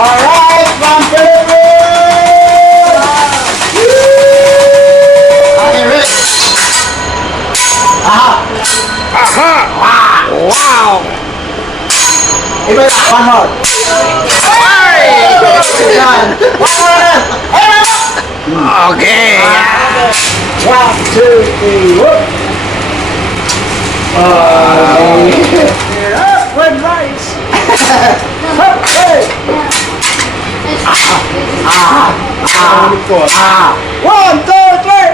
Alright, from Philippines! Okay, Rick. Aha! Aha! Wow! Iba na, one more. Yan. One more. Okay! 1, 2, 3, whoop! Up with rice! Hey! One, two, three!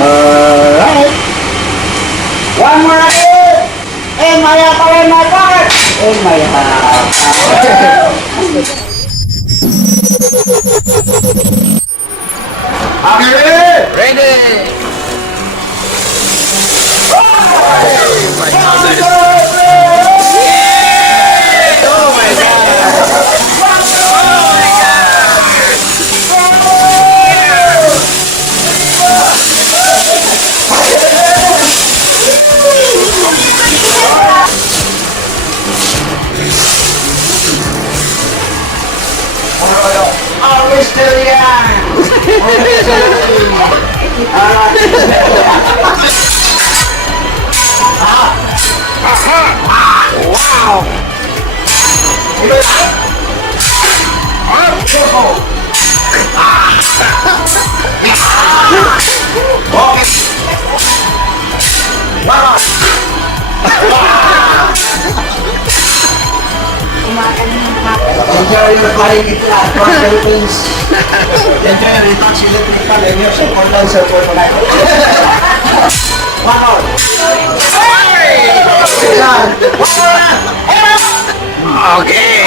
Alright. One more again. And my apple in my pocket. And my apple. Ready! Always still young. Wow! Enjoy your paligid lang from Philippines. Enjoy your touch electrical and your support for life. One more. Okay!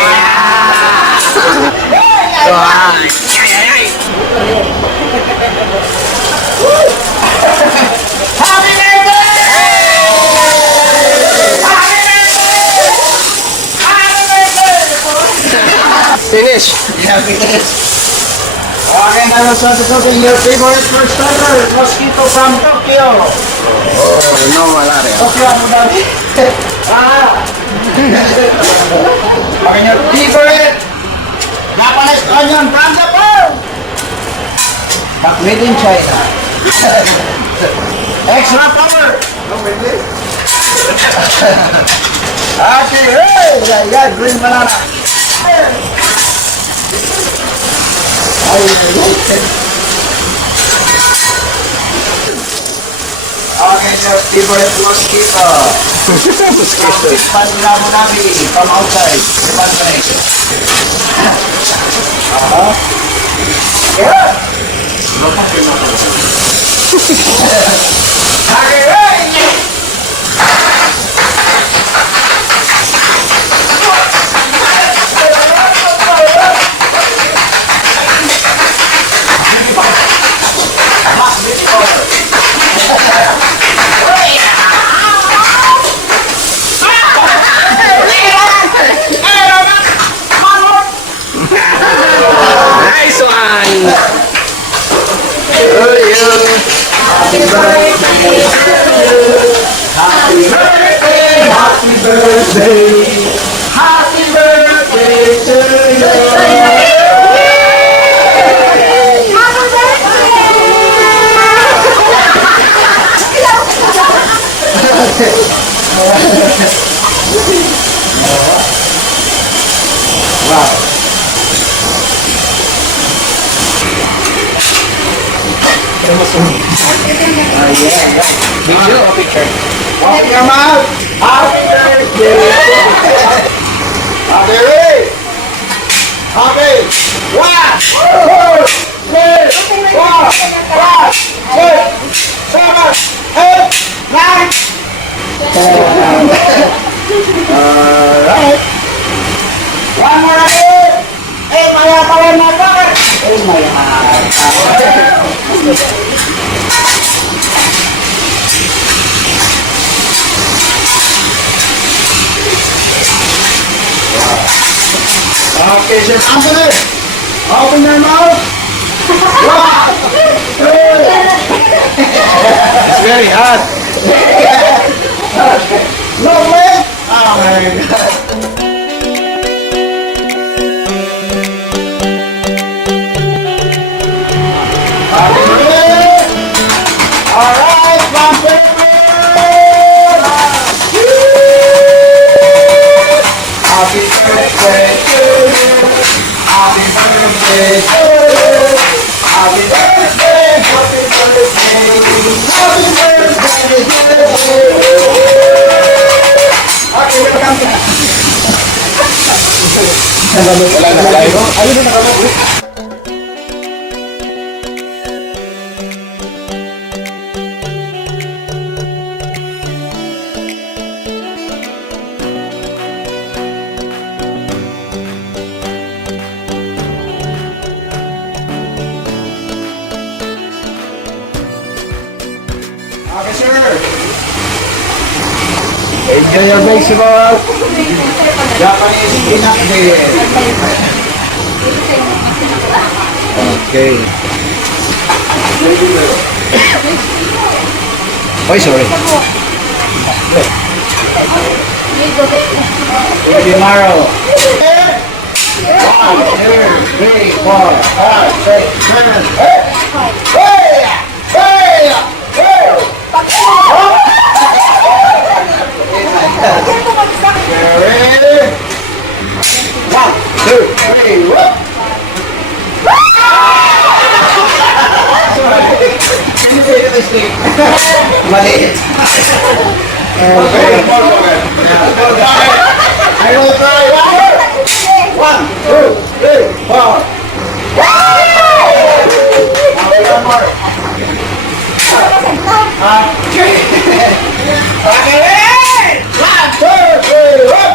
Happy birthday! Finish! Yeah, finish. Okay, I was also cooking your favorite first ever mosquito from Tokyo. No malaria. Tokyo, Abu Dhabi. Okay, your favorite Japanese onion from Japan. But made in China. Extra power. No, really? Okay, hey, yeah, green banana. Okay, your favorite mosquito. From Abu Dhabi, from outside, Japan place. Yeah. Okay, hey. Nice one! Oh, yeah. Happy birthday to you. Wow. Yeah. Picture or picture? Open your mouth. Happy birthday. Happy. Happy. 1, 2, 3, 4, 5, 6, 7, 8, 9, 10. Alright. One more again. Hey, maya pala na bakit? Hey, maya. Okay, sir. Answer it. Open your mouth. One, two. It's very hot. No way. Oh my God. Alright, vampire! Happy birthday to you. Happy birthday to you. Happy birthday, happy birthday. Happy birthday to you. Okay, welcome. Wala na tayo. Ayun na nakalagay. Okay, sir. Enjoy your baseball. Japanese peanut bread. Okay. Oh, sorry. Tomorrow. 1, 2, 3, 4, 5, 6, 7, 8. Hey! Hey! Ready? 1, 2, 3, whoop! Can you say the mistake? Maliit. Okay. I will try. 1, 2, 3, 4. One more. Okay. Okay. 1, 2, 3, whoop!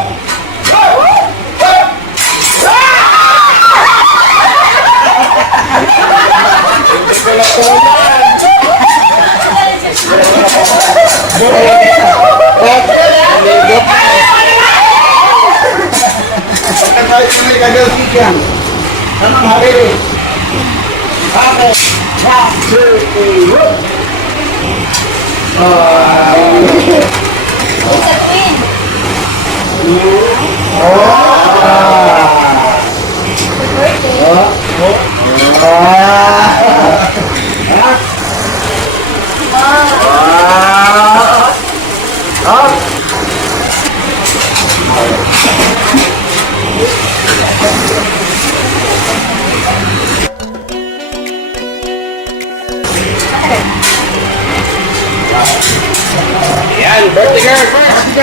Yan, birthday girl first.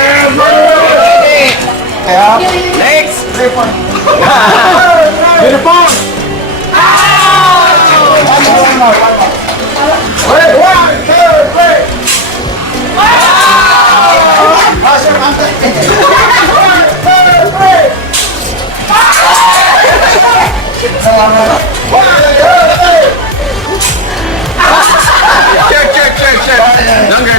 Next. Beautiful. One more. Wait, 1, 2, 3. Sir, answer. 1, 2, 3. Check. Longer.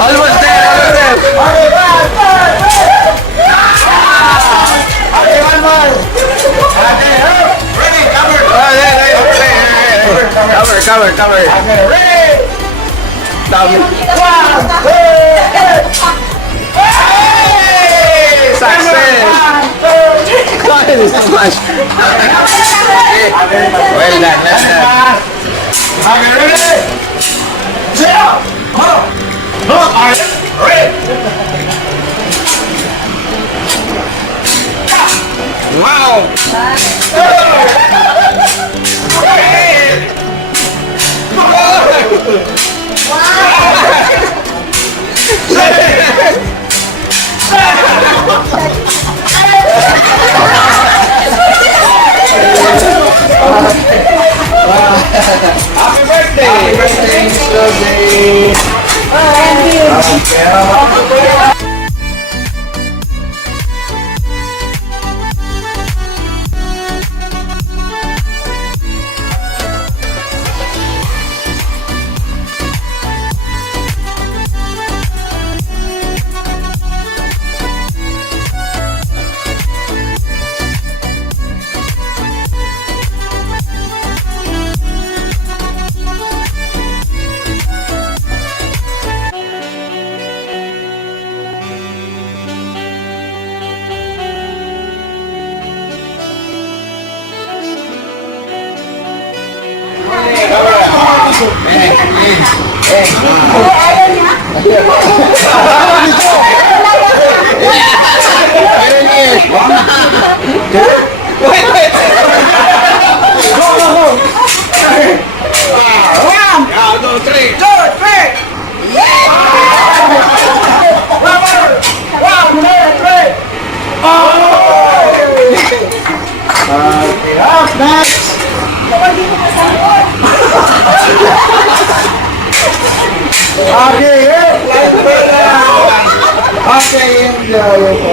Almost there. Okay, one more. Okay, ready, cover. Cover. Okay, ready. Dami. 1, 2, 3. Hey! Success. Smash. Well done. Okay, ready? Zero. Look, are you ready? Wow. Happy birthday! Happy birthday, Mr. Thank you. Wait, wait. Go, go, go! One, Go, three. two, three! One, two, three! Okay, up, next! Okay, okay, enjoy.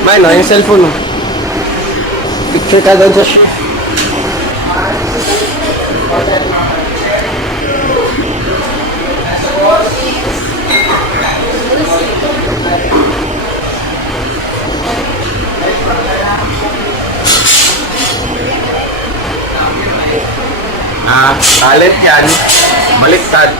Mano, yung cellphone mo. Picture ka doon sa shoe. Kalit yan. Baliktad.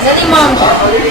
Dali, mom.